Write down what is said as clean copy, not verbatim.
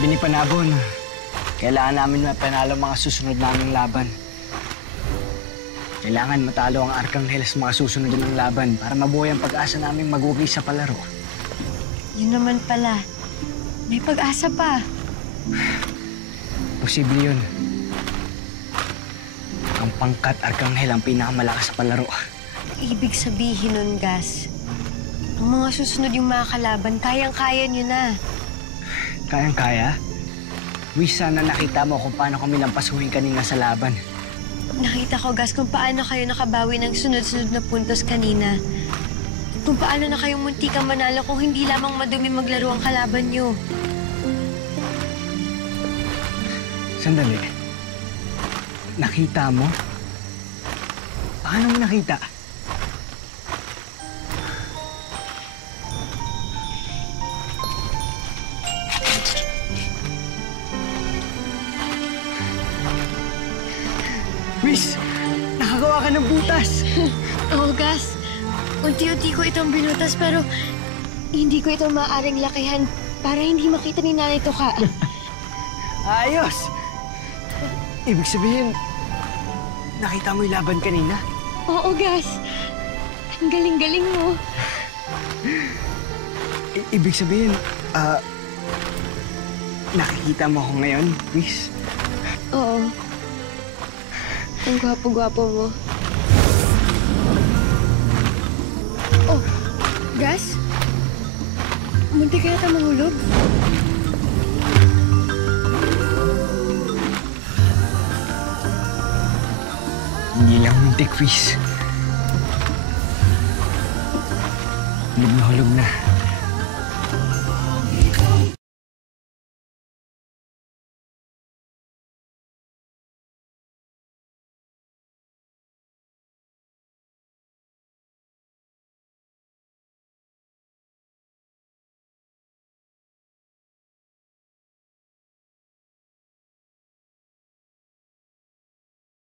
Sabi ni Panabon, kailangan namin mapanalo mga susunod naming laban. Kailangan matalo ang Arkanghel sa mga susunod ng laban para mabuhay ang pag-asa naming magugi sa palaro. Yun naman pala. May pag-asa pa. Posible yun. Ang pangkat Arkanghel ang pinakamalakas sa palaro. Ibig sabihin nun, Gus, ang mga susunod yung mga kalaban, kayang-kaya nyo na. Kayang-kaya? Wish sana nakita mo kung paano kami lampasuhin kanina sa laban. Nakita ko, Gus, kung paano kayo nakabawi ng sunod-sunod na puntos kanina. Kung paano na kayong munti kang manalo kung hindi lamang madumi maglaro ang kalaban nyo. Sandali. Nakita mo? Paano mo nakita? Miss, nakagawa ka ng butas. Oo, Gus. Unti-unti ko itong binutas pero hindi ko ito maaaring lakihan para hindi makita ni Nanay Tuka. Ayos! Ibig sabihin, nakita mo yung laban kanina? Oo, Gus. Ang galing-galing mo. Ibig sabihin, nakikita mo ako ngayon, Miss? Oo. Ang gwapo-gwapo mo. Oh, Gus? Munti ka yata mahulog? Hindi lang muntik, Miss. Hulog na.